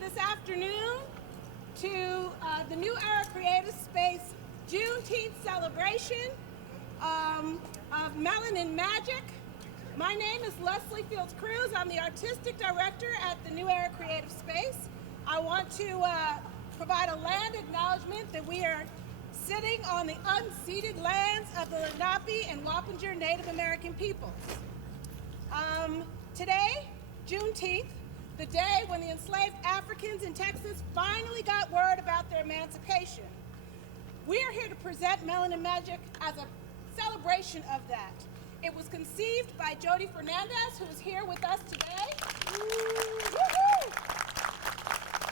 this afternoon to the New Era Creative Space Juneteenth celebration of Melanin Magic. My name is Leslie Fields Cruz. I'm the Artistic Director at the New Era Creative Space. I want to provide a land acknowledgement that we are sitting on the unceded lands of the Lenape and Wappinger Native American peoples. Today, Juneteenth, the day when the enslaved Africans in Texas finally got word about their emancipation. We are here to present Melanin Magic as a celebration of that. It was conceived by Jody Fernandez, who is here with us today. Woo-hoo!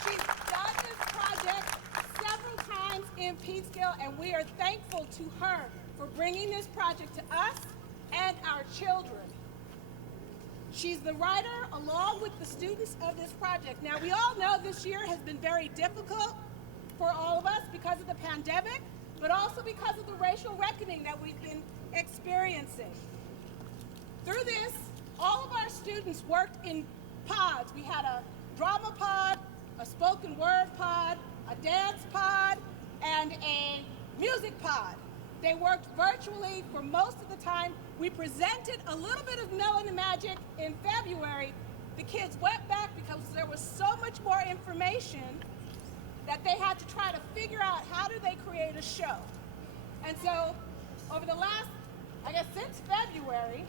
She's done this project several times in Peekskill, and we are thankful to her for bringing this project to us and our children. She's the writer along with the students of this project. Now, we all know this year has been very difficult for all of us because of the pandemic, but also because of the racial reckoning that we've been experiencing. Through this, all of our students worked in pods. We had a drama pod, a spoken word pod, a dance pod, and a music pod. They worked virtually for most of the time. We presented a little bit of Melanin Magic in February. The kids went back because there was so much more information that they had to try to figure out how do they create a show. And so over the last, I guess since February,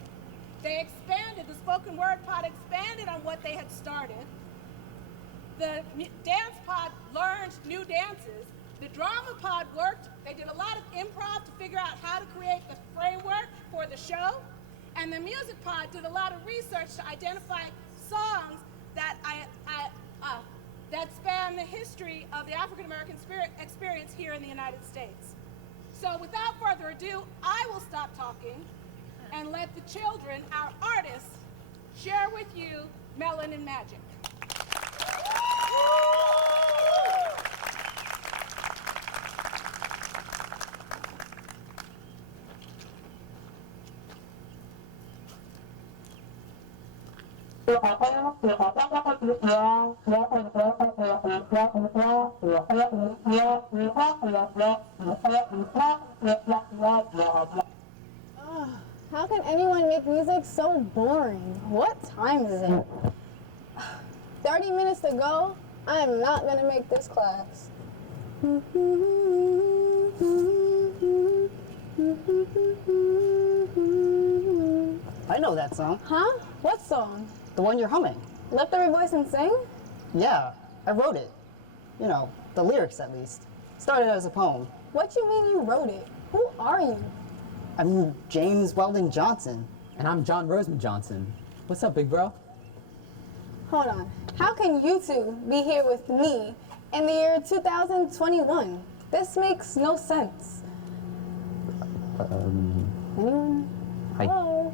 they expanded, the spoken word pod expanded on what they had started. The dance pod learned new dances. The drama pod worked. They did a lot of improv to figure out how to create the framework for the show. And the music pod did a lot of research to identify songs that that span the history of the African American experience here in the United States. So without further ado, I will stop talking and let the children, our artists, share with you Melanin Magic. How can anyone make music so boring? What time is it? 30 minutes to go? I am not going to make this class. I know that song. Huh? What song? The one you're humming. Lift every voice and sing? Yeah, I wrote it. You know, the lyrics at least. Started as a poem. What you mean you wrote it? Who are you? I'm James Weldon Johnson. And I'm John Roseman Johnson. What's up, big bro? Hold on. How can you two be here with me in the year 2021? This makes no sense. Anyone? Hello?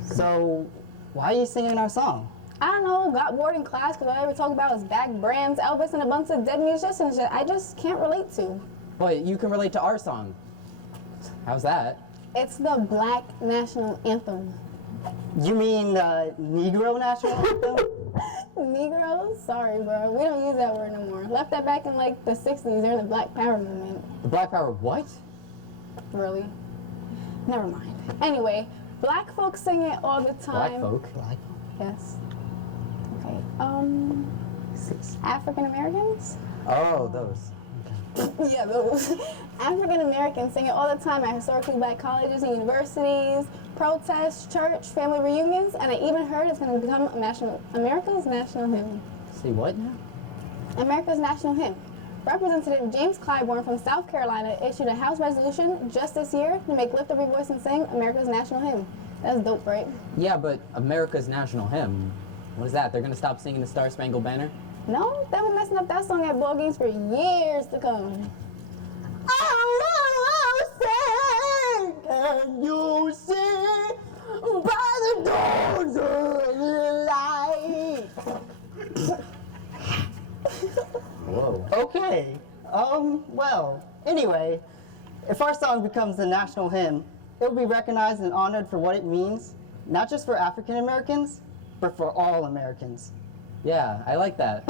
So, why are you singing our song? I don't know, got bored in class because all I ever talk about is back brands, Elvis, and a bunch of dead musicians that I just can't relate to. Boy, you can relate to our song. How's that? It's the Black National Anthem. You mean the Negro National Anthem? Negroes? Sorry, bro. We don't use that word no more. Left that back in like the 60s during the Black Power movement. The Black Power what? Really? Never mind. Anyway, black folks sing it all the time. Black folk? Black. Yes. Okay. African Americans? Oh, those. Yeah, those. African Americans sing it all the time at historically black colleges and universities, protests, church, family reunions, and I even heard it's going to become America's national hymn. Say what now? America's national hymn. Representative James Clyburn from South Carolina issued a House resolution just this year to make Lift Every Voice and Sing America's national hymn. That's dope, right? Yeah, but America's national hymn. What is that? They're gonna stop singing the Star Spangled Banner? No, they've been messing up that song at ball games for years to come. Can you see by the dawn's early light? Whoa. Okay. Well, anyway, if our song becomes the national hymn, it will be recognized and honored for what it means, not just for African Americans, but for all Americans. Yeah, I like that.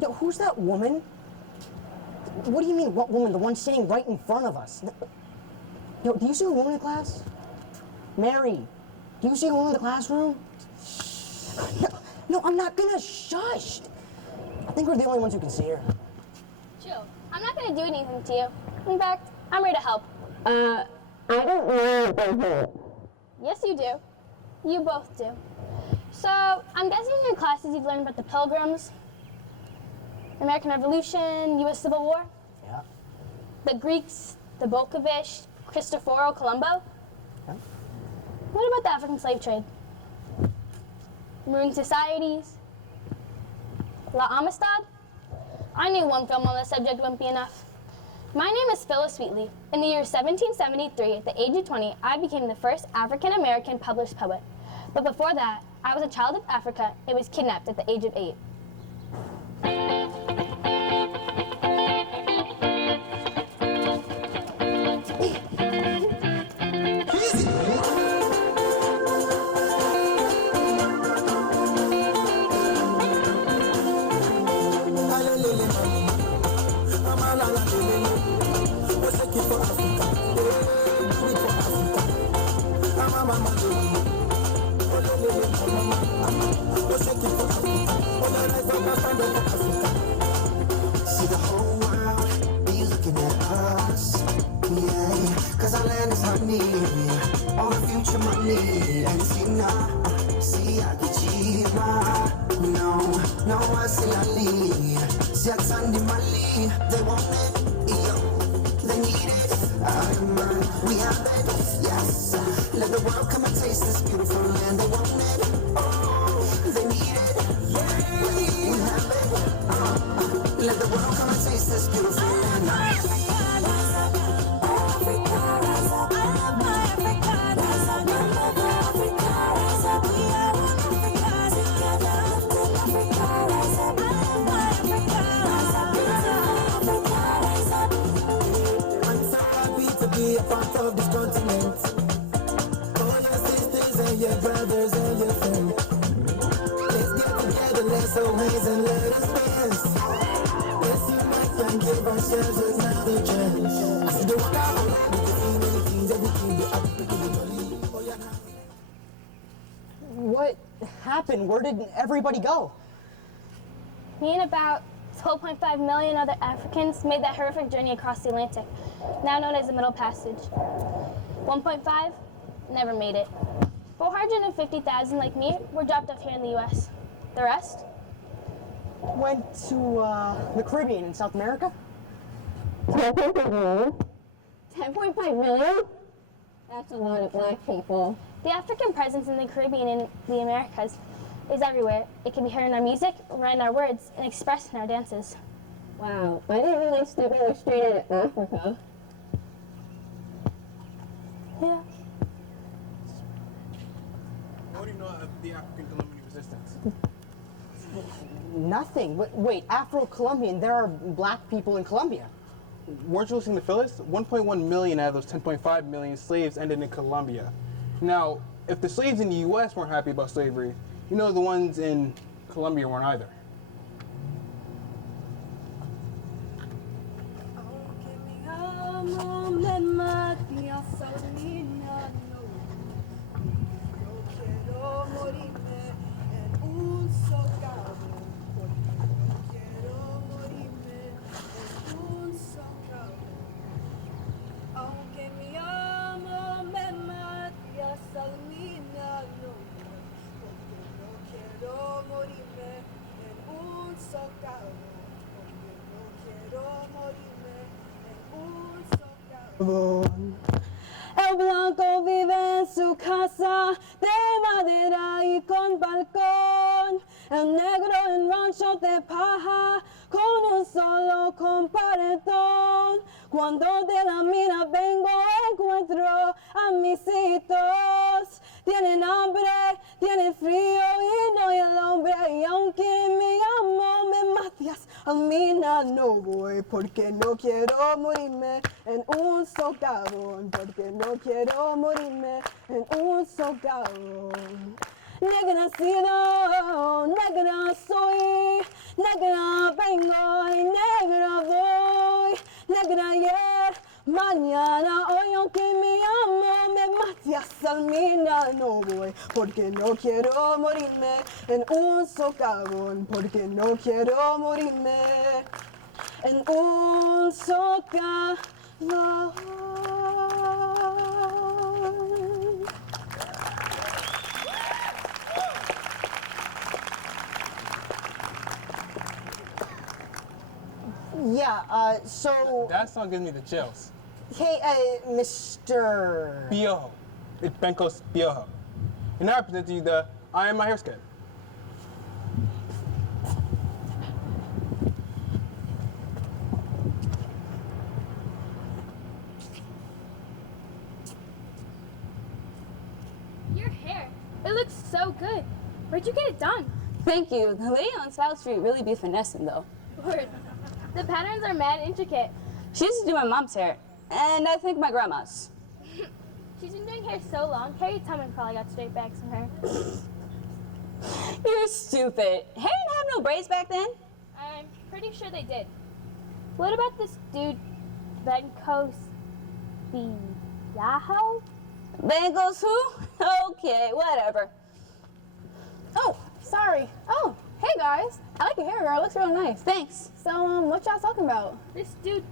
Yo, who's that woman? What do you mean, what woman? The one sitting right in front of us. Yo, do you see a woman in class? Mary, do you see a woman in the classroom? No, I'm not gonna shush. I think we're the only ones who can see her. Chill. I'm not gonna do anything to you. In fact, I'm ready to help. I don't know about her. Yes, you do. You both do. So, I'm guessing in your classes you've learned about the Pilgrims, American Revolution, U.S. Civil War, Yeah. the Greeks, the Bolshevik, Cristoforo Colombo. Yeah. What about the African slave trade? Maroon societies? La Amistad? I knew one film on the subject wouldn't be enough. My name is Phyllis Wheatley. In the year 1773, at the age of 20, I became the first African-American published poet. But before that, I was a child of Africa and was kidnapped at the age of 8. See the whole world be looking at us, yeah. Cause our land is honey, all the future money. And see now, see I get cheap, no, I see I leave. See I Sunday Mali, they want it, yo, they need it. We have it, yes. Let the world come and taste this beautiful land. They want it, oh, they need it, yeah. We have it, let the world come and taste this beautiful land. Be a part of this continent. All your sisters and your brothers and your friends. Let's get together, let's always and let us dance. Let's unite and give ourselves another chance. I see the world out with the female things, everything the up. What happened? Where did everybody go? Me and about 12.5 million other Africans made that horrific journey across the Atlantic, now known as the Middle Passage. 1.5 never made it. 450,000 like me were dropped off here in the US. The rest? Went to the Caribbean and South America? 10.5 million? 10.5 million? That's a lot of black people. The African presence in the Caribbean and the Americas is everywhere. It can be heard in our music, read in our words, and expressed in our dances. Wow, I didn't really step on the street in Africa. Yeah. What do you know of the African Colombian resistance? Nothing. Wait, Afro-Colombian, there are black people in Colombia. Weren't you listening to Phyllis? 1.1 million out of those 10.5 million slaves ended in Colombia. Now, if the slaves in the US weren't happy about slavery, you know the ones in Colombia weren't either. El blanco vive en su casa de madera y con balcón. El negro en rancho de paja con un solo comparedón. Cuando de la mina vengo encuentro a mis hijitos. Tienen hambre, tienen frío y no hay el hombre. Y aunque mi amor me matas, a mina no voy porque no quiero morirme en un socavón. Porque no quiero morirme en un socavón. Negra nacido, negra soy, negra vengo y negra voy. Negra ayer, mañana, hoy aunque mi amor me mate a Salmina no voy, porque no quiero morirme en un socavón, porque no quiero morirme en un socavón. Yeah, so... That song gives me the chills. Hey, Mr... Piojo. It's Benko's Piojo. And now I present to you the I Am My Hair skit. Your hair, it looks so good. Where'd you get it done? Thank you. The lady on South Street really be finessing, though. Word. The patterns are mad intricate. She used to do my mom's hair, and I think my grandma's. She's been doing hair so long, Harriet Tubman probably got straight backs from her. You're stupid. Hair didn't have no braids back then. I'm pretty sure they did. What about this dude, Benkos Biyaho? Bengals who? Okay, whatever. Oh, sorry. Oh, hey guys. I like your hair, girl. It looks real nice. Thanks. So, what y'all talking about? This dude,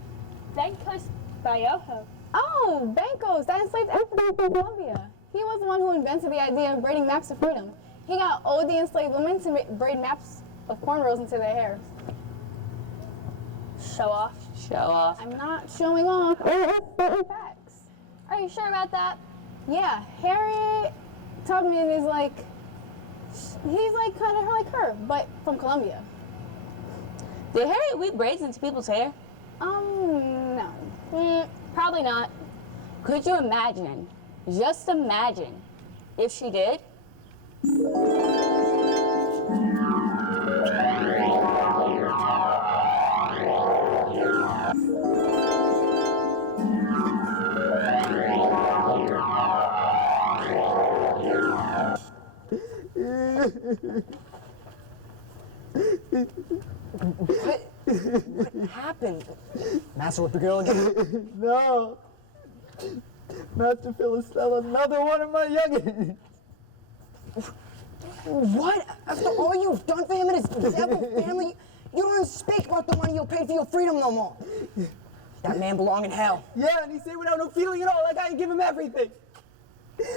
Benkos Biyaho. Oh, Bancos, that enslaved Africans from Colombia. He was the one who invented the idea of braiding maps of freedom. He got all the enslaved women to braid maps of cornrows into their hair. Show off. Show off. I'm not showing off. Facts. Are you sure about that? Yeah, Harriet Tubman is like, he's like kind of like her, but from Colombia. Did Harriet weave braids into people's hair? No. Probably not. Could you imagine, just imagine, if she did? What happened? Master with the girl again? No. Master Phyllis stole another one of my youngins. What? After all you've done for him and his devil family, you don't even speak about the money you paid for your freedom no more. That man belong in hell. Yeah, and he said without no feeling at all, like I didn't give him everything.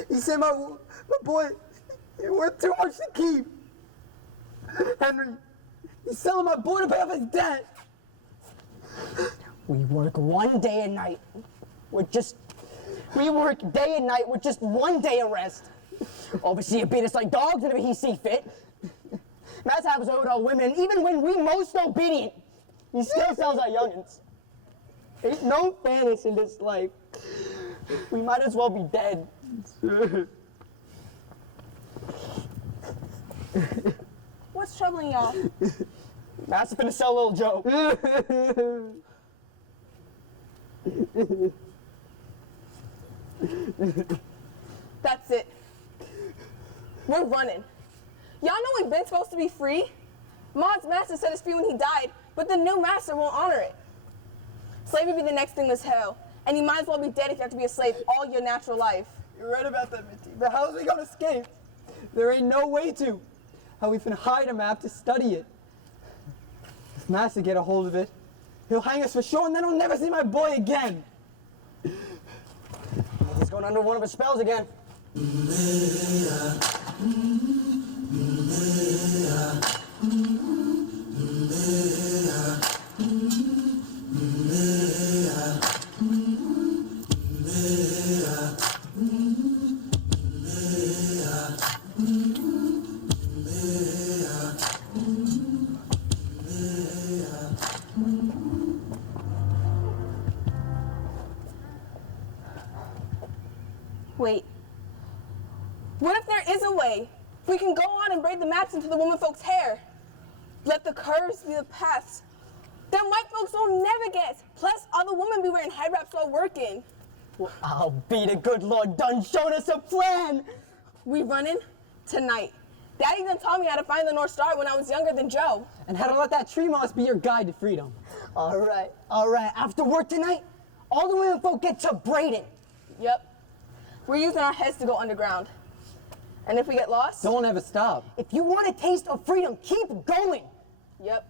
He said my boy, you're worth too much to keep. Henry, he's selling my boy to pay off his debt. We work one day and night with just, we work day and night with just one day of rest. Overseer beat us like dogs whenever he see fit. Matt's happens over our women, and even when we most obedient, he still sells our youngins. Ain't no fairness in this life. We might as well be dead. What's troubling y'all? Matt's finna sell little Joe. That's it. We're running. Y'all know we've been supposed to be free? Maud's master set us free when he died, but the new master won't honor it. Slavery be the next thing that's hell, and you might as well be dead if you have to be a slave all your natural life. You're right about that, Minty. But how's we gonna escape? There ain't no way to. How we finna hide a map to study it? If Master get a hold of it, he'll hang us for sure, and then I'll never see my boy again. He's going under one of his spells again. Wait. What if there is a way? We can go on and braid the maps into the woman folks' hair. Let the curves be the paths. Then white folks will never guess. Plus, all the women be wearing head wraps while working. Well, I'll be the good Lord done showed us a plan. We running tonight. Daddy done taught me how to find the North Star when I was younger than Joe. And how to let that tree moss be your guide to freedom. All right. After work tonight, all the women folk get to braiding. Yep. We're using our heads to go underground. And if we get lost? Don't ever stop. If you want a taste of freedom, keep going. Yep.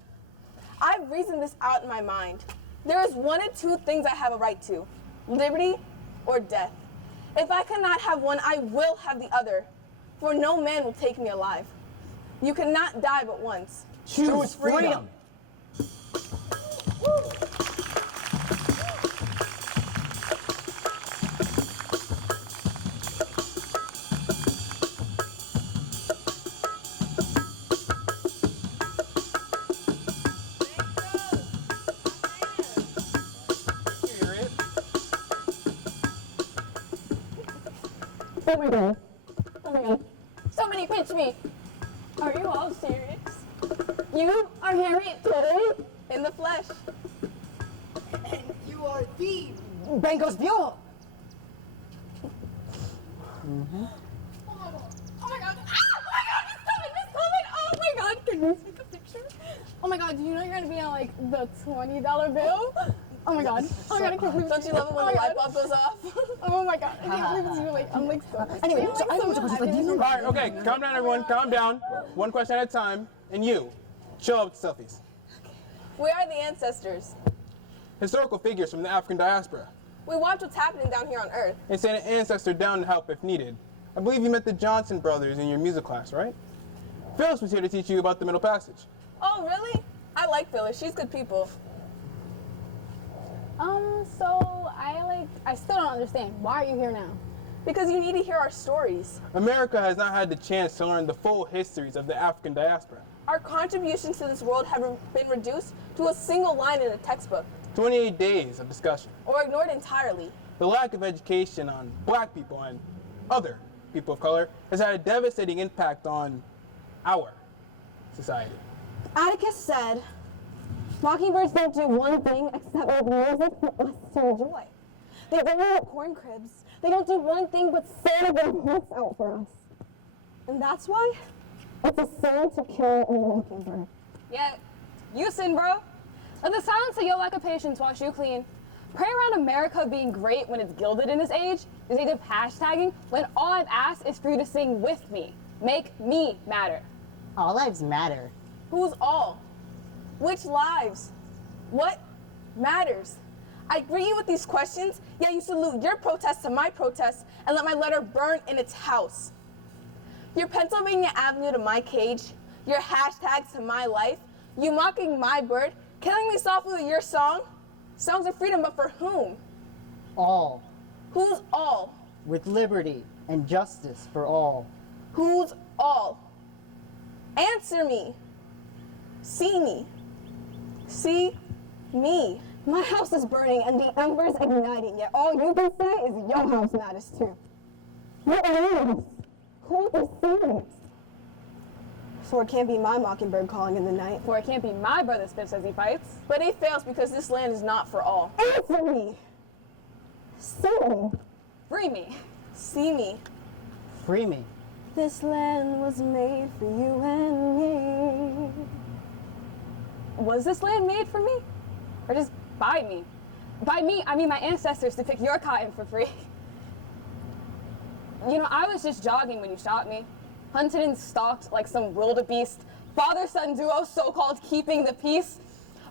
I've reasoned this out in my mind. There is one of two things I have a right to: liberty or death. If I cannot have one, I will have the other, for no man will take me alive. You cannot die but once. Choose freedom. Oh my god. Somebody pinch me. Are you all serious? You are Harry Potter in the flesh. And you are the Banco's Bureau. Oh my god! He's coming! Oh my god! Can we take a picture? Oh my god, do you know you're gonna be on like the $20 bill? Oh my god! Oh my god! I can't believe. Don't you love it when the light bulb goes off? Oh my god! I can't believe it's you. Like I'm like so. Anyway, so I know what you All right, okay, calm down, everyone, calm down. One question at a time. And you, show up with selfies. We are the ancestors. Historical figures from the African diaspora. We watch what's happening down here on Earth. And send an ancestor down to help if needed. I believe you met the Johnson brothers in your music class, right? Phyllis was here to teach you about the Middle Passage. Oh, really? I like Phyllis. She's good people. So I still don't understand. Why are you here now? Because you need to hear our stories. America has not had the chance to learn the full histories of the African diaspora. Our contributions to this world have been reduced to a single line in a textbook, 28 days of discussion. or ignored entirely. The lack of education on black people and other people of color has had a devastating impact on our society. Atticus said, mockingbirds don't do one thing except make music for us to enjoy. They don't want corn cribs. They don't do one thing but sing their hearts out for us. And that's why it's a sin to kill a mockingbird. Yeah, you sin, bro. Let the silence of your lack of patience wash you clean. Pray around America being great when it's gilded in this age, this age of hashtagging, when all I've asked is for you to sing with me. Make me matter. All lives matter. Who's all? Which lives? What matters? I greet you with these questions, yet you salute your protest to my protest and let my letter burn in its house. Your Pennsylvania Avenue to my cage, your hashtags to my life, you mocking my bird, killing me softly with your song. Songs of freedom, but for whom? All. Who's all? With liberty and justice for all. Who's all? Answer me. See me. See me. My house is burning and the embers igniting, yet all you can say is your house matters too. What else? Who is For it can't be my mockingbird calling in the night. For it can't be my brother Spiffs as he fights. But he fails because this land is not for all. Answer me. See me. Free me. See me. Free me. This land was made for you and me. Was this land made for me? Or just by me? By me, I mean my ancestors to pick your cotton for free. You know, I was just jogging when you shot me. Hunted and stalked like some wildebeest. Father-son duo, so-called keeping the peace.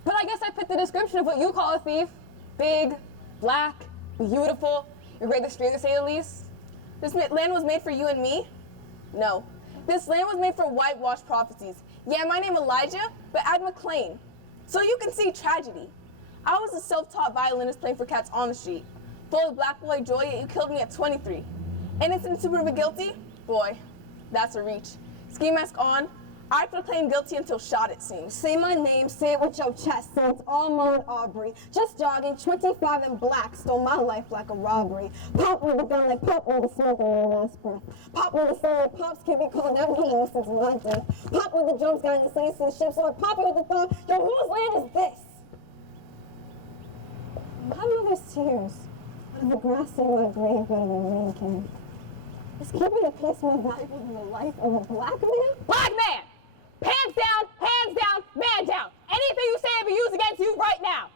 But I guess I fit the description of what you call a thief. Big, black, beautiful. Your greatest street, to say the least. This land was made for you and me? No. This land was made for whitewashed prophecies. Yeah, my name Elijah, but add McLean. So you can see tragedy. I was a self-taught violinist playing for cats on the street. Full of black boy joy, yet you killed me at 23. Innocent to prove guilty? Boy, that's a reach. Ski mask on, I proclaim guilty until shot, it seems. Say my name, say it with your chest, so it's Armand Aubrey. Just jogging, 25 and black, stole my life like a robbery. Pop with the gun like pop with the smoke in your last breath. Pop with the sun like pops can be called out here since my death. Pop with the drums got in the slaves to the ship, so I pop it with the thought, yo, whose land is this? My mother's tears are the grass in my grave better than rain can. Is keeping the peace more valuable than the life of a black man? Black man! Pants down, hands down, man down. Anything you say will be used against you right now.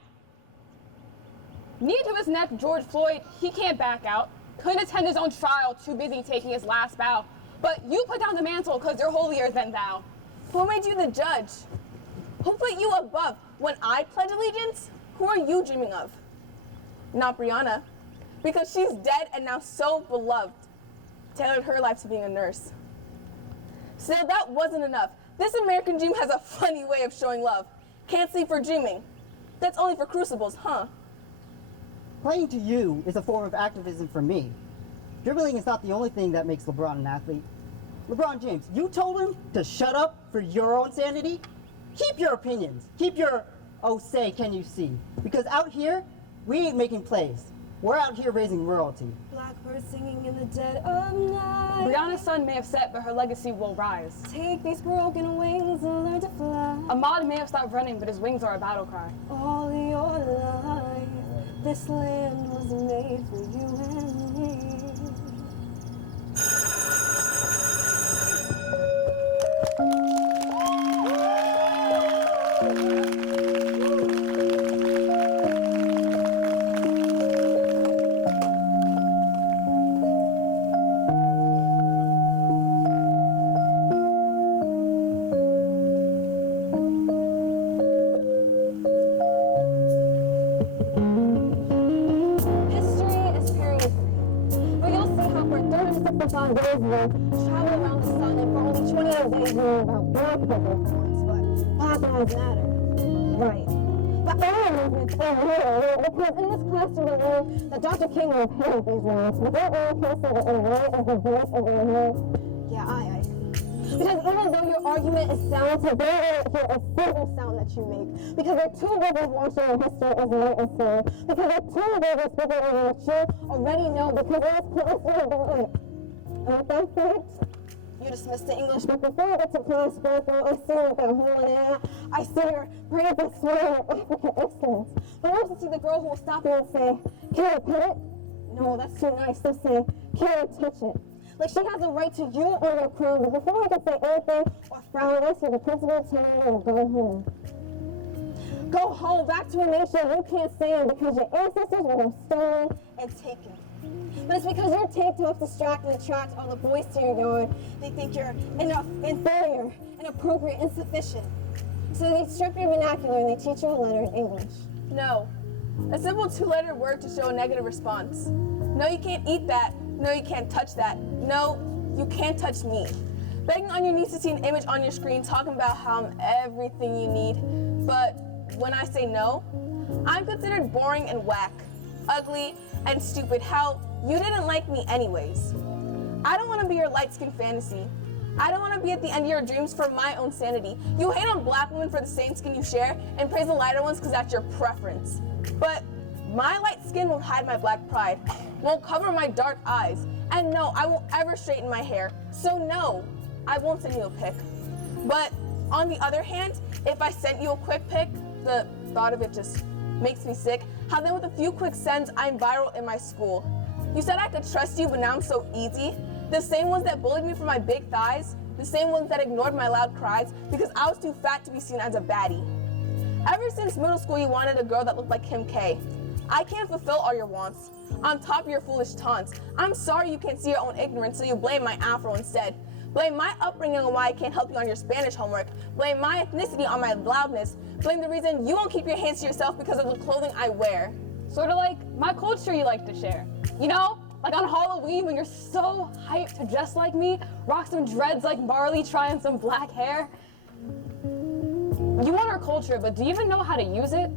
Knee to his neck, George Floyd, he can't back out. Couldn't attend his own trial, too busy taking his last bow. But you put down the mantle because you're holier than thou. Who made you the judge? Who put you above? When I pledge allegiance, who are you dreaming of? Not Brianna, because she's dead and now so beloved. Tailored her life to being a nurse. Still, that wasn't enough. This American dream has a funny way of showing love. Can't sleep for dreaming. That's only for crucibles, huh? Playing to you is a form of activism for me. Dribbling is not the only thing that makes LeBron an athlete. LeBron James, you told him to shut up for your own sanity? Keep your opinions. Keep your, oh say, can you see? Because out here, we ain't making plays. We're out here raising royalty. Blackbird singing in the dead of night. Brianna's sun may have set, but her legacy will rise. Take these broken wings and learn to fly. Ahmad may have stopped running, but his wings are a battle cry. All your life, this land was made for you and me. Travel around the sun and for only 28 days learn about black people once, but Black Lives Matter. Right. But all movements are real because in this class you will learn that Dr. King will inherit these words, but they all can say that in right as the voice of their head. Yeah, I. Because even though your argument is sound, to they won't hear a single sound that you make. Because they're too rivers washing in history as light and soul. Because they're too rivers speaking over what you already know because it's closely the and with that fact, you dismissed the English, but before you get to class, Sparkle, I see you with that hole in it. I see your brave big smile of African excellence. But I also see the girl who will stop you and say, can I pet it? No, that's too nice. They'll say, can I touch it? Like she has a right to you or your crown, but before you can say anything or frown, I see the principal telling you to go home. Go home, back to a nation you can't stand because your ancestors were stolen and taken. But it's because your tank tops distract and attract all the boys to your yard. They think you're inferior, inappropriate, insufficient. So they strip your vernacular and they teach you a letter in English. No. A simple 2-letter word to show a negative response. No, you can't eat that. No, you can't touch that. No, you can't touch me. Begging on your knees to see an image on your screen talking about how I'm everything you need. But when I say no, I'm considered boring and whack, ugly and stupid. How you didn't like me anyways. I don't want to be your light-skinned fantasy. I don't want to be at the end of your dreams for my own sanity. You hate on black women for the same skin you share and praise the lighter ones because that's your preference. But my light skin won't hide my black pride, won't cover my dark eyes. And no, I won't ever straighten my hair. So no, I won't send you a pic. But on the other hand, if I sent you a quick pic, the thought of it just makes me sick. How then with a few quick sends, I'm viral in my school. You said I could trust you, but now I'm so easy. The same ones that bullied me for my big thighs, the same ones that ignored my loud cries because I was too fat to be seen as a baddie. Ever since middle school, you wanted a girl that looked like Kim K. I can't fulfill all your wants. On top of your foolish taunts, I'm sorry you can't see your own ignorance, so you blame my afro instead. Blame my upbringing on why I can't help you on your Spanish homework. Blame my ethnicity on my loudness. Blame the reason you won't keep your hands to yourself because of the clothing I wear. Sort of like my culture you like to share. You know, like on Halloween when you're so hyped to dress like me, rock some dreads like Marley, try on some black hair. You want our culture, but do you even know how to use it?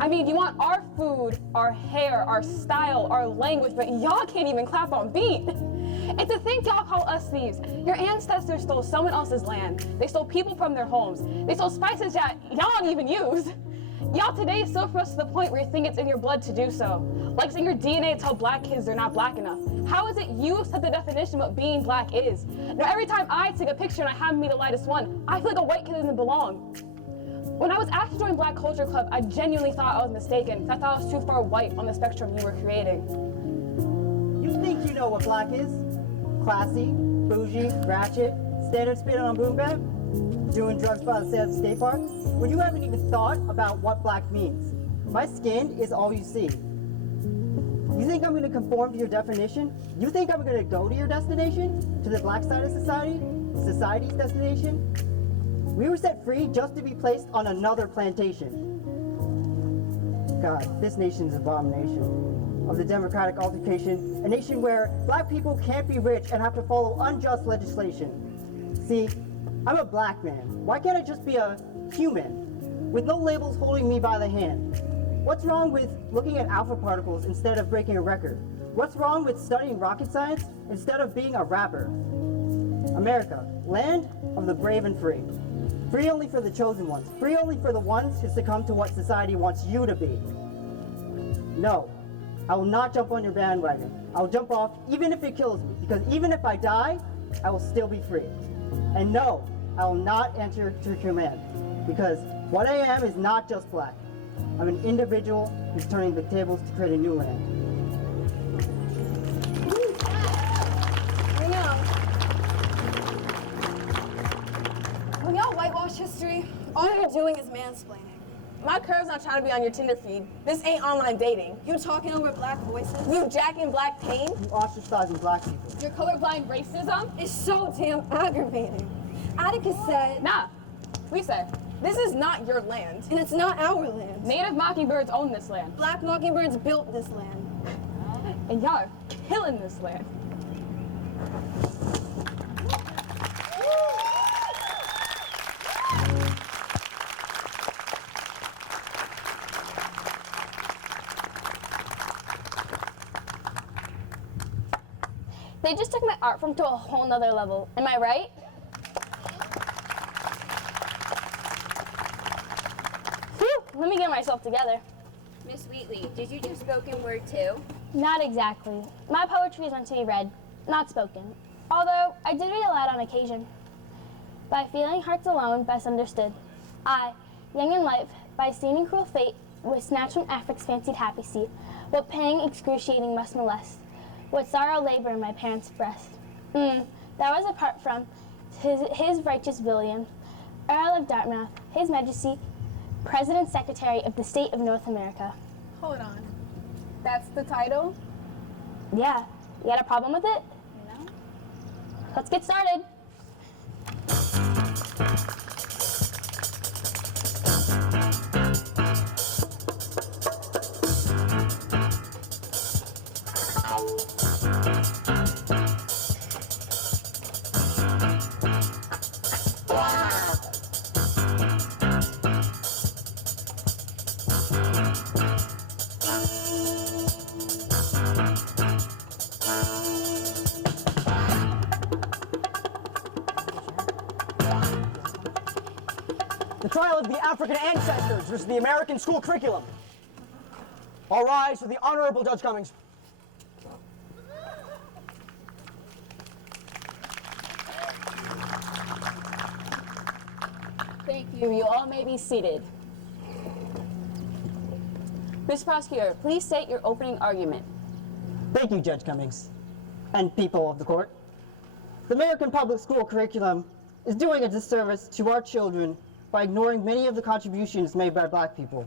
I mean, you want our food, our hair, our style, our language, but y'all can't even clap on beat. And to think y'all call us thieves. Your ancestors stole someone else's land. They stole people from their homes. They stole spices that y'all don't even use. Y'all today still for us to the point where you think it's in your blood to do so. Like it's in your DNA to tell black kids they're not black enough. How is it you set the definition of what being black is? Now every time I take a picture and I happen to be the lightest one, I feel like a white kid doesn't belong. When I was asked to join Black Culture Club, I genuinely thought I was mistaken because I thought I was too far white on the spectrum you were creating. You think you know what black is? Classy, bougie, ratchet, standard spit on a boom bap, doing drugs by the skate park, when you haven't even thought about what black means. My skin is all you see. You think I'm gonna conform to your definition? You think I'm gonna go to your destination? To the black side of society? Society's destination? We were set free just to be placed on another plantation. God, this nation's an abomination of the democratic altercation, a nation where black people can't be rich and have to follow unjust legislation. See, I'm a black man. Why can't I just be a human with no labels holding me by the hand? What's wrong with looking at alpha particles instead of breaking a record? What's wrong with studying rocket science instead of being a rapper? America, land of the brave and free. Free only for the chosen ones. Free only for the ones who succumb to what society wants you to be. No, I will not jump on your bandwagon. I'll jump off even if it kills me, because even if I die, I will still be free. And no, I will not answer to command, because what I am is not just black. I'm an individual who's turning the tables to create a new land. When y'all whitewash history, all you're doing is mansplaining. My curve's not trying to be on your Tinder feed. This ain't online dating. You talking over black voices? You jacking black pain? You ostracizing black people. Your colorblind racism? It's so damn aggravating. Atticus said, Nah, we said. This is not your land. and it's not our land. Native mockingbirds own this land. Black mockingbirds built this land. And y'all are killing this land. They just took my art form to a whole nother level. Am I right? Whew, let me get myself together. Miss Wheatley, did you do spoken word too? Not exactly. My poetry is meant to be read, not spoken. Although I did read aloud on occasion. By feeling hearts alone, best understood. I, young in life, by seeming cruel fate, was snatched from Afric's fancied happy seat. What pang excruciating must molest? What sorrow labor in my parents' breast? That was apart from his righteous William, Earl of Dartmouth, His Majesty, President Secretary of the State of North America. Hold on. That's the title? Yeah, you got a problem with it? No. Let's get started. The trial of the African ancestors versus the American school curriculum. All rise for the Honorable Judge Cummings. Thank you. You all may be seated. Mr. Prosecutor, please state your opening argument. Thank you, Judge Cummings, and people of the court. The American public school curriculum is doing a disservice to our children by ignoring many of the contributions made by black people.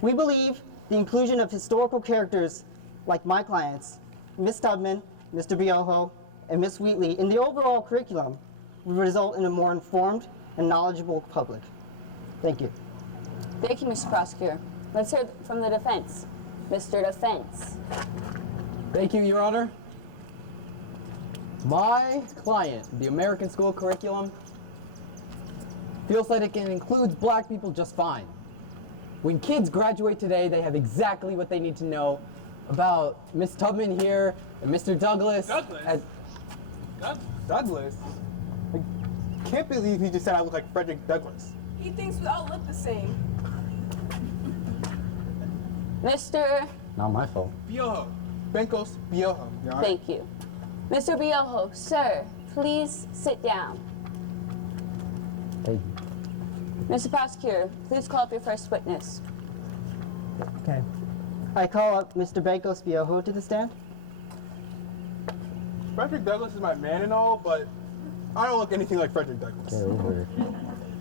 We believe the inclusion of historical characters like my clients, Ms. Tubman, Mr. Bioho, and Ms. Wheatley in the overall curriculum will result in a more informed and knowledgeable public. Thank you. Thank you, Mr. Prosecutor. Let's hear from the defense. Mr. Defense. Thank you, Your Honor. My client, the American school curriculum, feels like it includes black people just fine. When kids graduate today, they have exactly what they need to know about Miss Tubman here and Mr. Douglas. Douglas? I can't believe he just said I look like Frederick Douglass. He thinks we all look the same. Mr. Not my fault. Bioho. Benkos Bioho, Your Honor. Thank you. Mr. Bioho, sir, please sit down. Thank you. Mr. Prosecutor, please call up your first witness. Okay. I call up Mr. Benkos Bioho to the stand. Frederick Douglass is my man and all, but I don't look anything like Frederick Douglass. Get over it.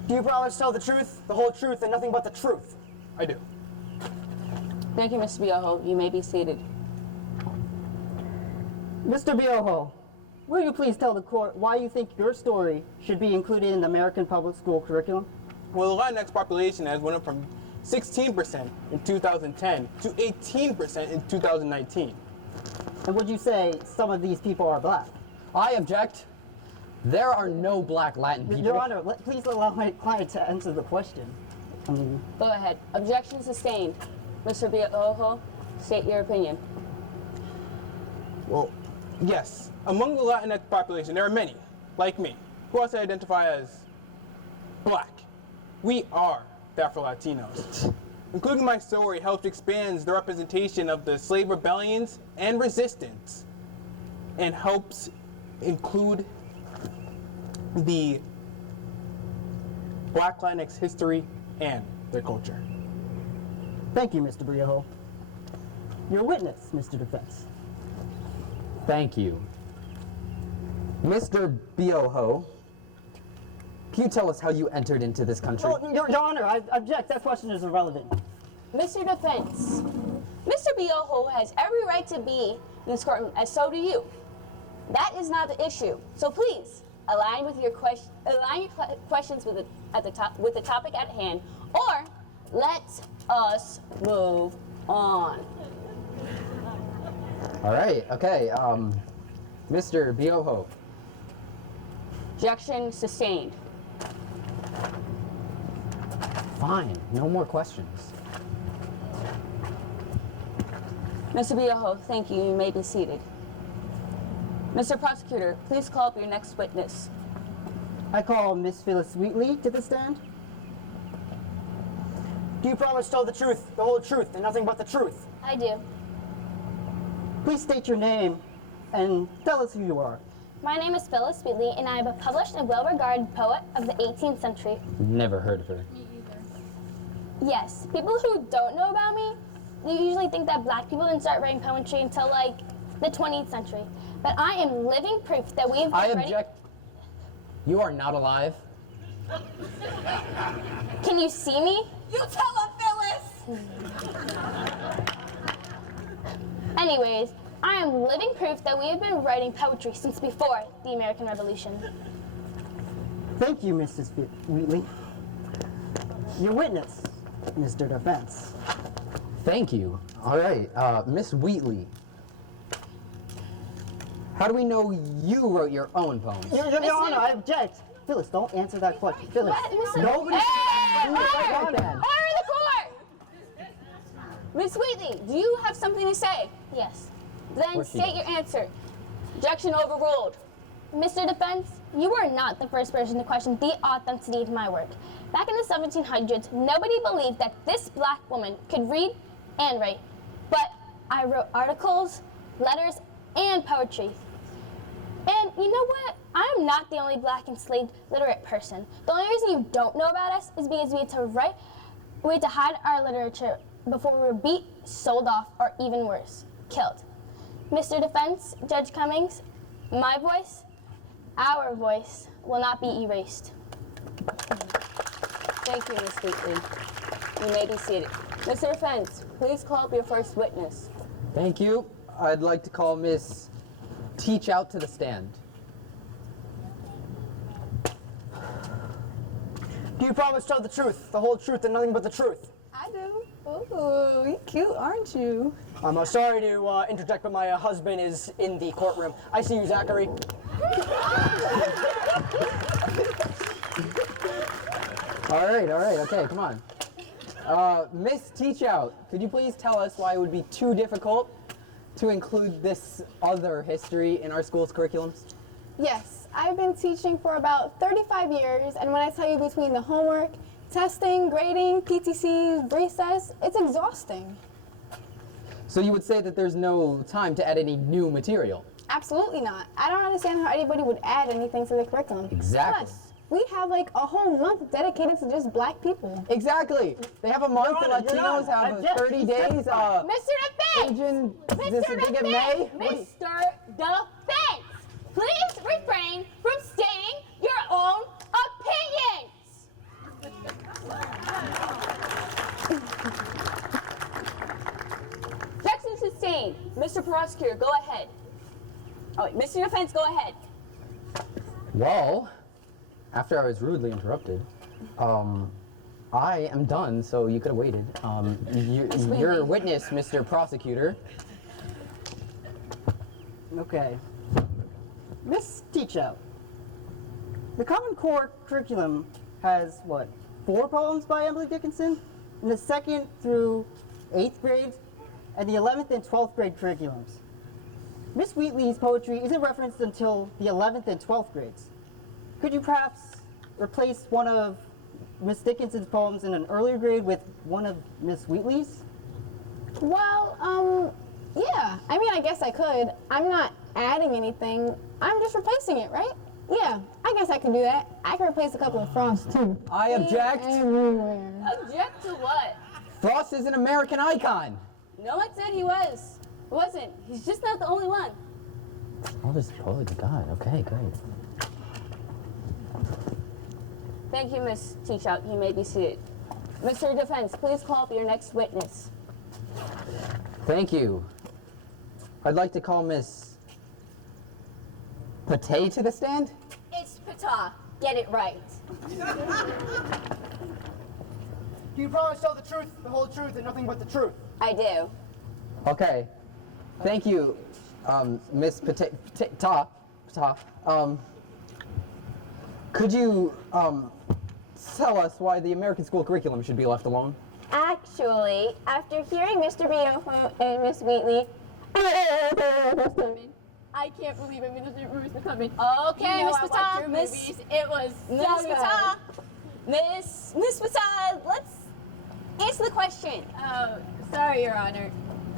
Do you promise to tell the truth, the whole truth, and nothing but the truth? I do. Thank you, Mr. Bioho. You may be seated. Mr. Bioho, will you please tell the court why you think your story should be included in the American public school curriculum? Well, the Latinx population has went up from 16% in 2010 to 18% in 2019. And would you say some of these people are black? I object. There are no black Latin people. Your Honor, please allow my client to answer the question. Go ahead. Objection sustained. Mr. Bioho, state your opinion. Well, yes. Among the Latinx population, there are many, like me, who also identify as black. We are the Afro-Latinos. Including my story helps expand the representation of the slave rebellions and resistance, and helps include the Black Latinx history and their culture. Thank you, Mr. Briojo. Your witness, Mr. Defense. Thank you. Mr. Bioho, can you tell us how you entered into this country? Oh, Your Honor, I object. That question is irrelevant. Mr. Defense, Mr. Bioho has every right to be in this courtroom, and so do you. That is not the issue. So please, align your questions with the topic at hand, or let us move on. All right, okay, Mr. Bioho. Objection sustained. Fine, no more questions. Mr. Bioho, thank you. You may be seated. Mr. Prosecutor, please call up your next witness. I call Miss Phyllis Wheatley to the stand. Do you promise to tell the truth, the whole truth, and nothing but the truth? I do. Please state your name and tell us who you are. My name is Phyllis Wheatley, and I am a published and well-regarded poet of the 18th century. Never heard of her. Yes, people who don't know about me, they usually think that black people didn't start writing poetry until like the 20th century. But I am living proof that we have been I object. You are not alive. Can you see me? You tell him, Phyllis! Anyways, I am living proof that we have been writing poetry since before the American Revolution. Thank you, Mrs. Wheatley. Your witness, Mr. Defense. Thank you. All right, Miss Wheatley. How do we know you wrote your own poems? Your Honor, I object. Phyllis, don't answer that question. Phyllis, nobody. Order in the court! Miss Wheatley, do you have something to say? Yes. Then state your answer. Objection overruled. Mr. Defense, you were not the first person to question the authenticity of my work. Back in the 1700s, nobody believed that this black woman could read and write. But I wrote articles, letters, and poetry. And you know what? I am not the only black enslaved literate person. The only reason you don't know about us is because we had to hide our literature before we were beat, sold off, or even worse, killed. Mr. Defense, Judge Cummings, my voice, our voice, will not be erased. Thank you, Ms. Wheatley. You may be seated. Mr. Defense, please call up your first witness. Thank you. I'd like to call Miss Teach Out to the stand. Do you promise to tell the truth, the whole truth, and nothing but the truth? I do. Oh, you cute, aren't you? I'm sorry to interject, but my husband is in the courtroom. I see you, Zachary. All right, okay, come on. Miss Teach Out, could you please tell us why it would be too difficult to include this other history in our school's curriculums? Yes, I've been teaching for about 35 years, and when I tell you between the homework, testing, grading, PTCs, recess, it's exhausting. So you would say that there's no time to add any new material? Absolutely not. I don't understand how anybody would add anything to the curriculum. Exactly. Plus, we have like a whole month dedicated to just black people. Exactly. They have a month. The Latinos have 30 days. Mr. Defense! Asian, Mr. this is big in May. Mr. Defense! Please refrain from stating your own opinions! Objection sustained. Mr. Prosecutor, go ahead. Oh, wait, Mr. Defense, go ahead. Well, after I was rudely interrupted, I am done, so you could have waited. Your witness, Mr. Prosecutor. Okay. Miss Teach Out. The Common Core curriculum has, what, 4 poems by Emily Dickinson? In the 2nd through 8th grades, and the 11th and 12th grade curriculums. Miss Wheatley's poetry isn't referenced until the 11th and 12th grades. Could you perhaps replace one of Miss Dickinson's poems in an earlier grade with one of Miss Wheatley's? Well, yeah. I mean, I guess I could. I'm not adding anything. I'm just replacing it, right? Yeah, I guess I can do that. I can replace a couple of frosts, too. I object. Everywhere. Object to what? Frost is an American icon. No one said he was. Wasn't. He's just not the only one. All this poetry, God. Okay, great. Thank you, Miss Teachout. You may be seated. Mr. Defense, please call up your next witness. Thank you. I'd like to call Miss Pate to the stand. It's Pata. Get it right. Do you promise to tell the truth, the whole truth, and nothing but the truth? I do. Okay. Thank you, Miss Ta. Could you tell us why the American school curriculum should be left alone? Actually, after hearing Mr. Biofo and Miss Wheatley, I can't believe I'm Mr. Bruce coming. Okay, You know Miss I watch Pata, your Miss- movies. It was Miss so good. Pata, Miss Pata, let's answer the question. Oh, sorry, Your Honor.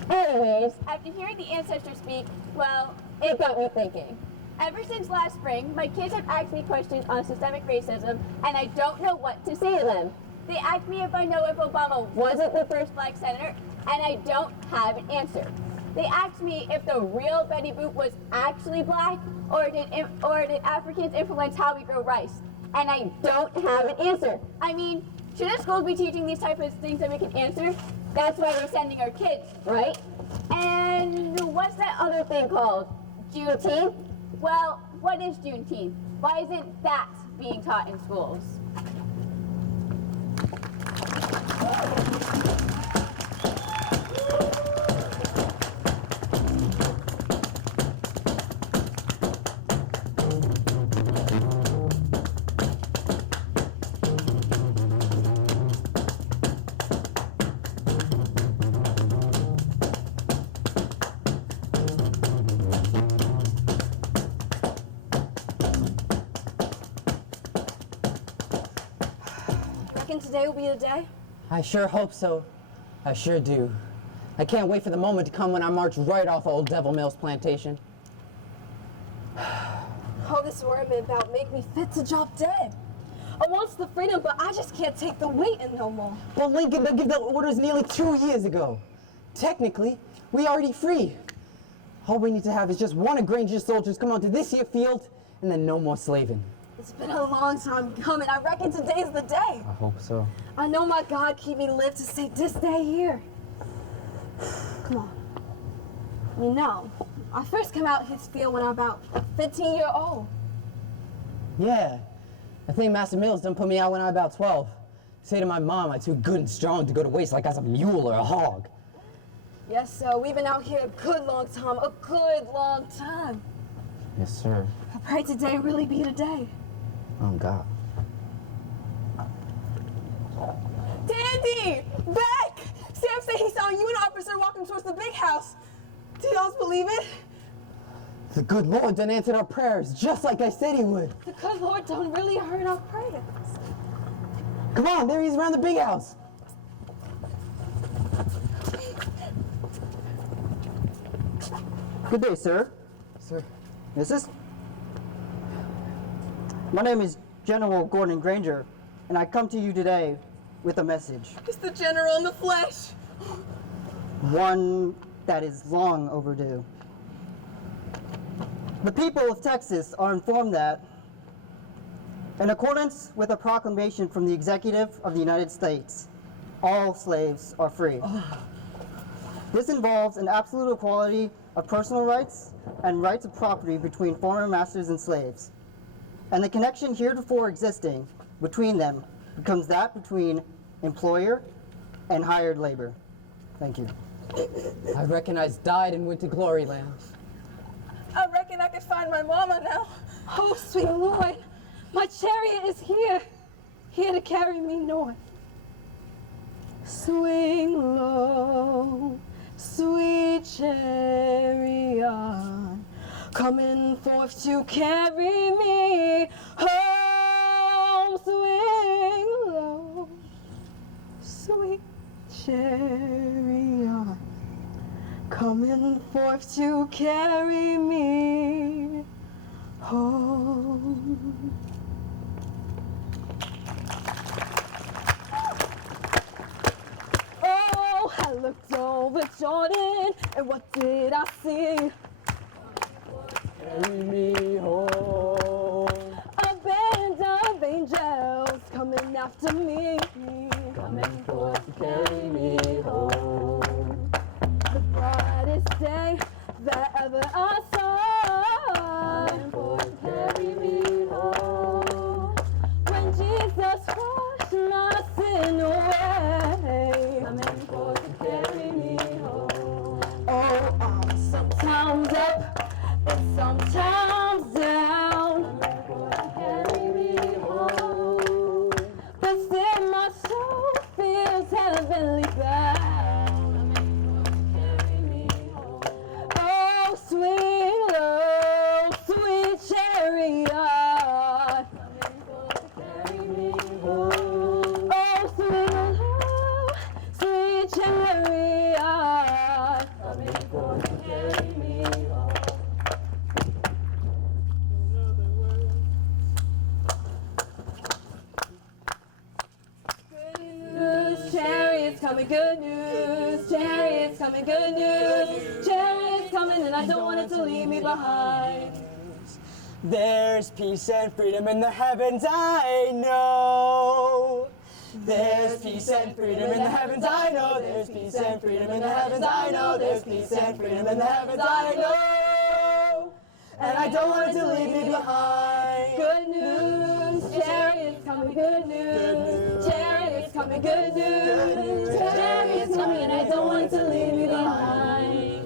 Anyways, after hearing the ancestors speak, well, it got me thinking. Ever since last spring, my kids have asked me questions on systemic racism, and I don't know what to say to them. They asked me if I know if Obama wasn't the first black senator, and I don't have an answer. They asked me if the real Betty Boop was actually black, or did Africans influence how we grow rice, and I don't have an answer. I mean, shouldn't schools be teaching these types of things that we can answer? That's why we're sending our kids, right? And what's that other thing called? Juneteenth? Well, what is Juneteenth? Why isn't that being taught in schools? Reckon today will be the day? I sure hope so. I sure do. I can't wait for the moment to come when I march right off Old Devil Mills plantation. All this worry about make me fit to drop dead. I want the freedom, but I just can't take the waiting no more. Well, Lincoln did give the orders nearly 2 years ago. Technically, we already free. All we need to have is just one of Granger's soldiers come onto this here field, and then no more slaving. It's been a long time coming. I reckon today's the day. I hope so. I know my God keep me live to see this day here. Come on. You know, I first came out his field when I'm about 15 years old. Yeah. I think Master Mills done put me out when I was about 12. Say to my mom I'm too good and strong to go to waste like I was a mule or a hog. Yes, sir. We've been out here a good long time. A good long time. Yes, sir. I pray today really be the day. Oh, God. Dandy! Back! Sam said he saw you and Officer walking towards the big house. Do y'all believe it? The good Lord done answered our prayers, just like I said he would. The good Lord don't really heard our prayers. Come on, there he is around the big house. Good day, sir. Sir. Mrs.? My name is General Gordon Granger, and I come to you today with a message. It's the general in the flesh. One that is long overdue. The people of Texas are informed that, in accordance with a proclamation from the Executive of the United States, all slaves are free. This involves an absolute equality of personal rights and rights of property between former masters and slaves. And the connection heretofore existing between them becomes that between employer and hired labor. Thank you. I reckon I died and went to glory land. I reckon I could find my mama now. Oh, sweet Lord, my chariot is here, here to carry me north. Swing low, sweet chariot, coming forth to carry me home. Swing low, chariot coming forth to carry me home. Oh, I looked over Jordan, and what did I see? Carry me home. A band of angels coming after me. Coming forth to carry me home. The brightest day that ever I saw. Coming forth to carry me home. When Jesus washed my sin away. Coming forth to carry me home. Oh, I'm sometimes up and sometimes down. Coming forth to carry me home. But still my soul feels heavenly bound. Carry me home. Oh, sweet love, sweet chariot. Coming forth to carry me home. Oh, sweet love, sweet chariot. Coming forth to carry me home. Good news, chariots coming, good news, chariots coming, good news, chariots coming, and I don't want it to leave me behind. There's peace and freedom in the heavens, I know. There's peace and freedom in the heavens, I know. There's peace and freedom in the heavens, I know. There's peace and freedom in the heavens, I know. And I don't want it to leave me behind. Good news, chariots coming, good news, chariots coming, good news, chariots coming, and I don't want it to leave me behind.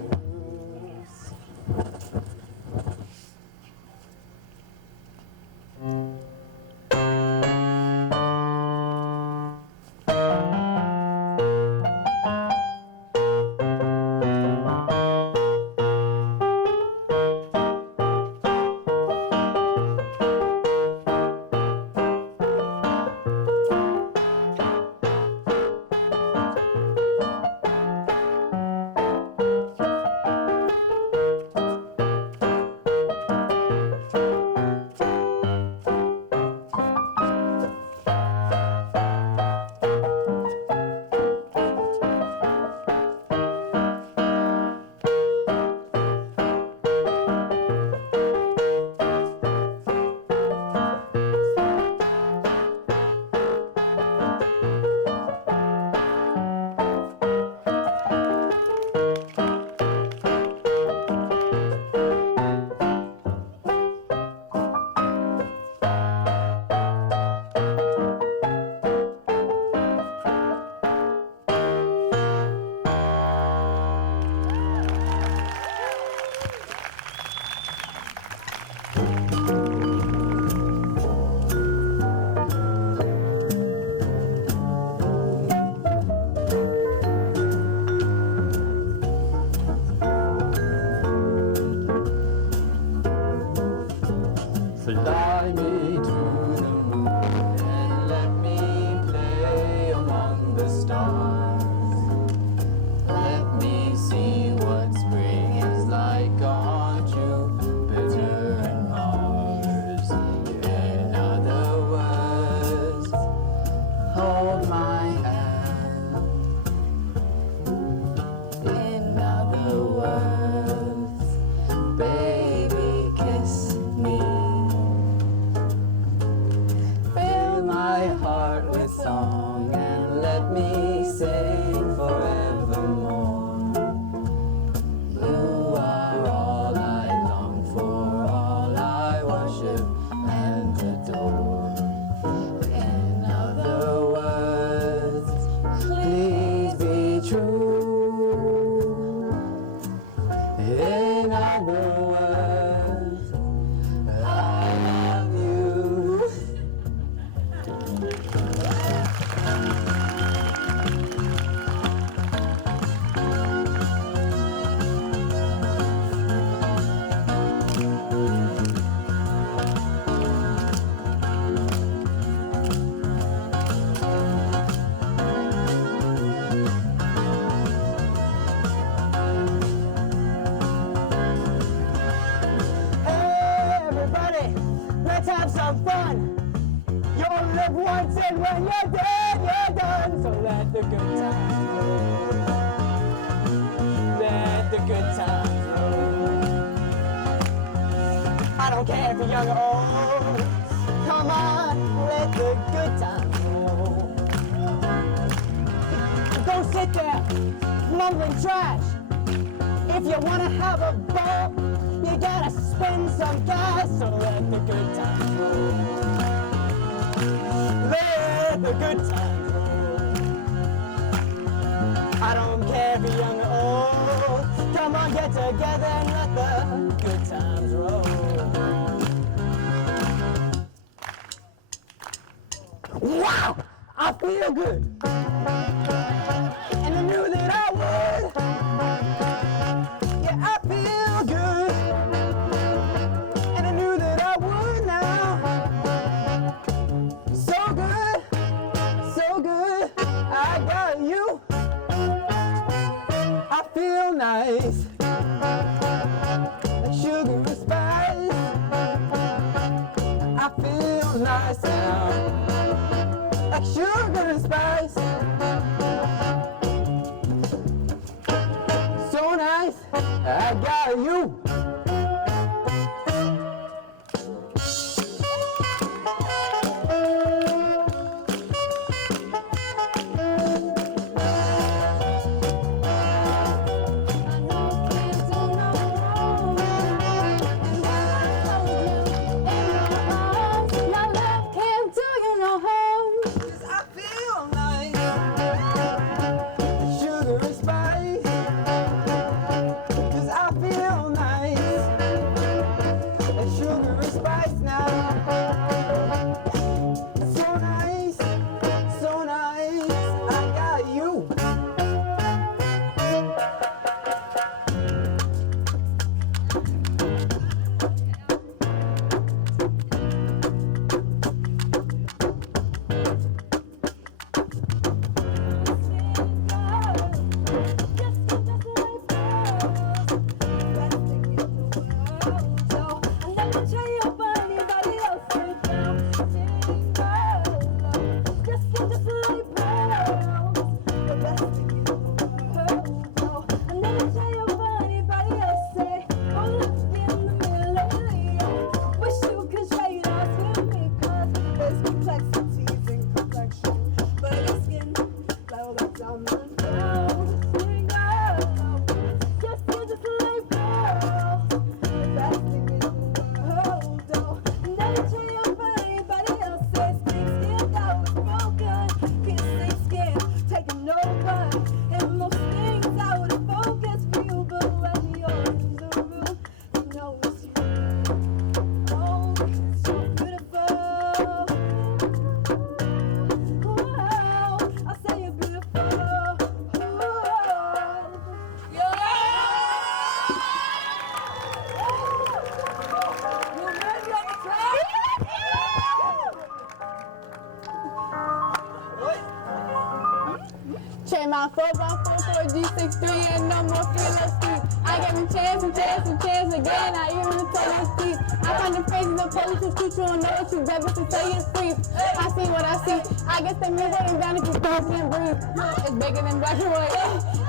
Fly me to the moon and let me play among the stars. Let me see what spring is like on Jupiter and Mars. In other words, hold my hand. In other words, baby, kiss me. Fill my heart with song and let me sing forevermore. You are all I long for, all I worship and adore. In other words, please be true. In other words, I love you. said when you're dead, you're done. So let the good times roll. Let the good times roll. I don't care if you're young or old. Come on, let the good times roll. Don't sit there mumbling trash. If you wanna have a ball, you gotta spend some gas. So let the good times roll. Let the good times roll. I don't care if you're young or old. Come on, get together and let the good times roll. Wow! I feel good. And I knew that I would. Yeah, I feel good. And I knew that I would now. So good, so good. I got you. I feel nice. Like sugar and spice. I feel nice now. Like sugar and spice. So nice, I got you. Train my 4x4 G63 and no more fearless speed. I gave him chance and chance and chance again. I even told him speak. I find the phrases of police is true and know what you read, but to say it's free. I see what I see. I guess the music is down if you stop and breathe. It's bigger than black and white.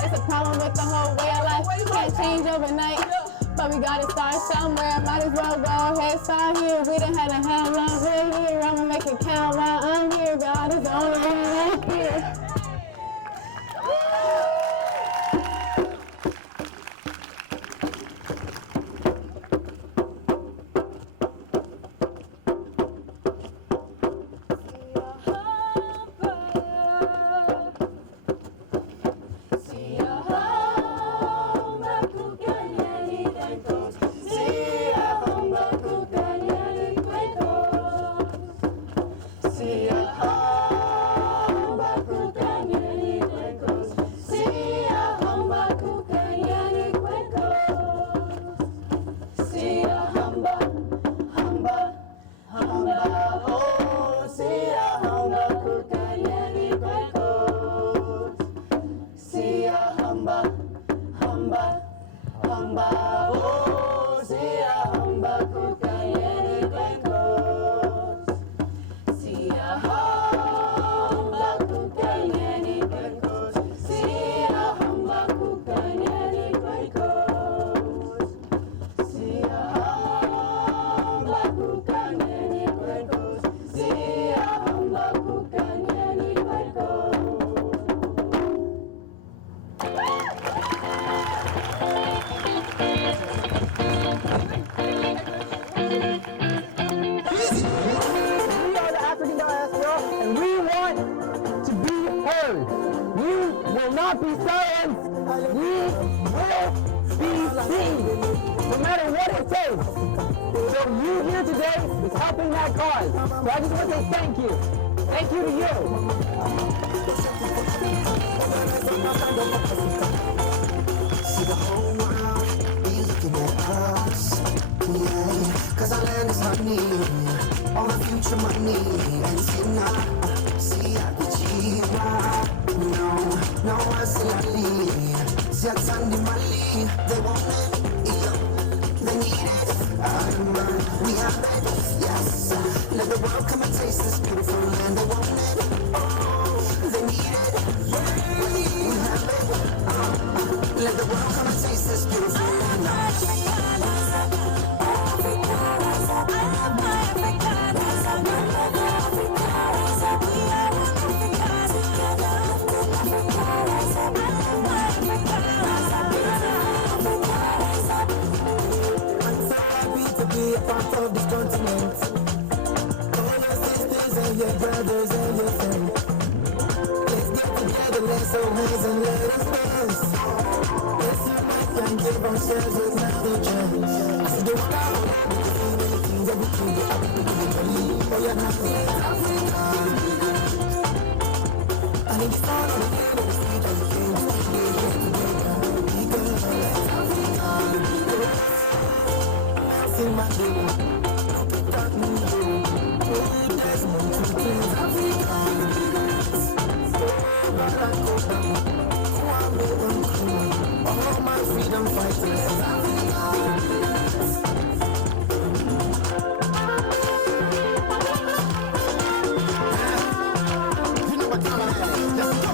It's a problem with the whole way of life. Can't change overnight. But we gotta start somewhere. Might as well go ahead, start here. We done had a hell of a long way here. I'ma make it count while I'm here. God is the only one that's here. will not be silenced. We will be seen, no matter what it takes. So you here today is helping that cause. So I just want to say thank you. Thank you to you. See the whole world be looking at us, yeah. Cause our land is honey, all the future money. And see now, see I get you right. No, I say I leave. See I turn the money, they want it, yeah. They need it, we have it, yes. Let the world come and taste this beautiful land. They want it, oh, they need it, we have it. Let the world come and taste this beautiful land. Be a part of this continent. All your sisters and your brothers and your friends. Let's get together, let's always and let us dance. Let's unite and give ourselves another chance. I see the world out, we can see many things, everything that happen to the believe. Oh yeah, now it's Africa. And in the sun, on the hill, on the street, on the king, we get together. Because it's Africa. In my dream, look at that new dream. Oh, there's more to things Africa. Oh, Barack Obama, Kwame Nkrumah, all my freedom fighters. Africa. You know what time it is? Let's go.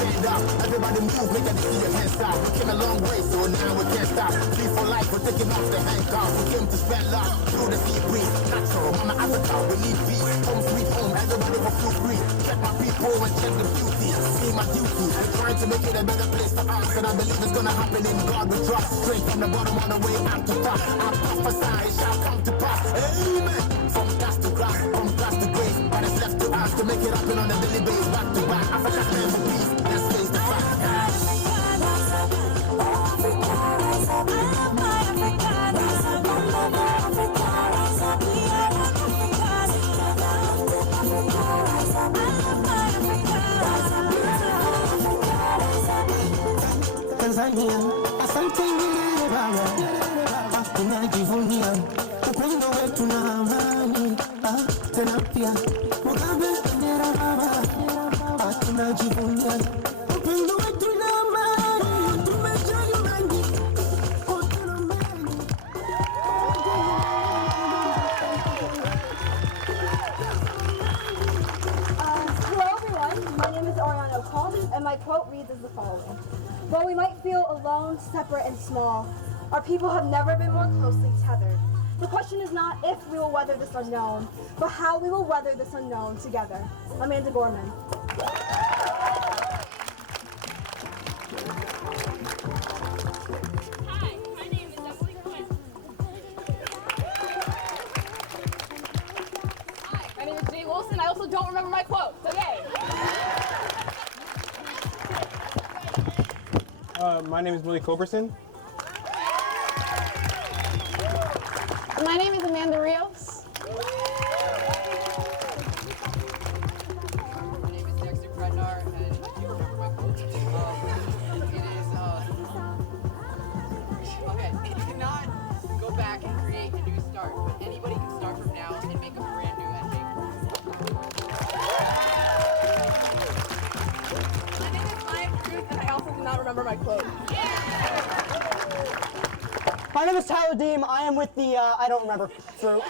Stand up, everybody move, make that see your hands out. We came a long way, so now we can't stop. Free for life, we're taking off the handcuffs. We came to spend love, through the sea breeze. Natural, mama Africa, we need peace. Home sweet home, everybody will feel free. Check my people and check the beauty. See my duty, we're trying to make it a better place for us. And I believe it's gonna happen in God we trust. Straight from the bottom all the way out to top. I prophesy, it shall come to pass. Amen. From grass to grass, from grass to grace. But it's left to us to make it happen on a daily basis. Back to back, Africa stand for peace. Let's face the fact. Tanzania, asante baba, tunajivunia upendo wetu na amani. Tena pia Mugabe bendera baba, tunajivunia upendo wetu na amani. Tumejaa mengi, tuna mengi. Hello everyone, my name is Ariana Coleman and my quote reads as the following. While we might feel alone, separate, and small, our people have never been more closely tethered. The question is not if we will weather this unknown, but how we will weather this unknown together. Amanda Gorman. Hi, my name is Emily Quinn. Hi, my name is Jay Wilson. I also don't remember my quote, so yay. My name is Willie Coberson. My name is Amanda Rios. My name is Dexter Kretnar, and I do remember my quote. It is, okay, you cannot go back and create a new start, but anybody can start from now and make a brand new ending. My name is Maya Cruz, and I also do not remember my quote. My name is Tyler Deem. I am with the, I don't remember, fruit.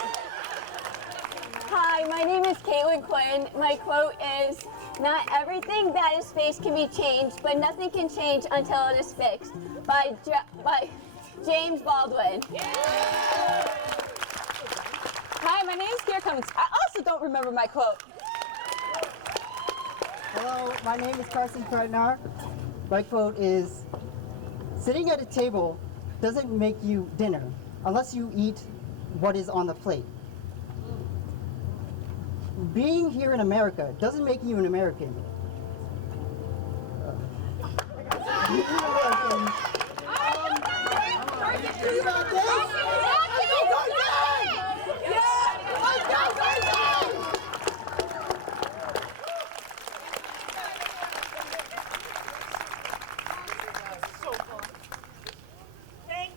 Hi, my name is Caitlin Quinn. My quote is, "Not everything that is fixed can be changed, but nothing can change until it is fixed." By James Baldwin. Hi, my name is Kiera Cummings. I also don't remember my quote. Hello, my name is Carson Kretnar. My quote is, "Sitting at a table doesn't make you dinner unless you eat what is on the plate. Being here in America doesn't make you an American. Thank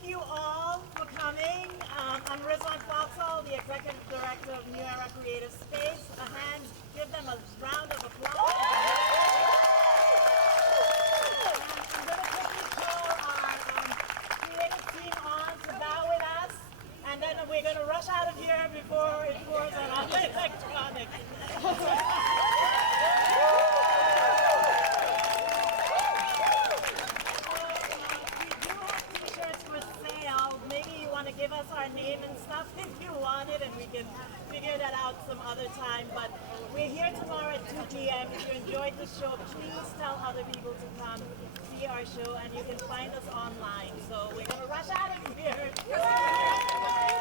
you all for coming. I'm Rizwan Foxall, the Executive Director of New Era Creative Space. A hand, give them a round of applause. I'm going to quickly call our creative team on to bow with us, and then we're going to rush out of here before it pours on our electronics. Give us our name and stuff if you want it, and we can figure that out some other time. But we're here tomorrow at 2 p.m. If you enjoyed the show, please tell other people to come see our show, and you can find us online. So we're going to rush out of here.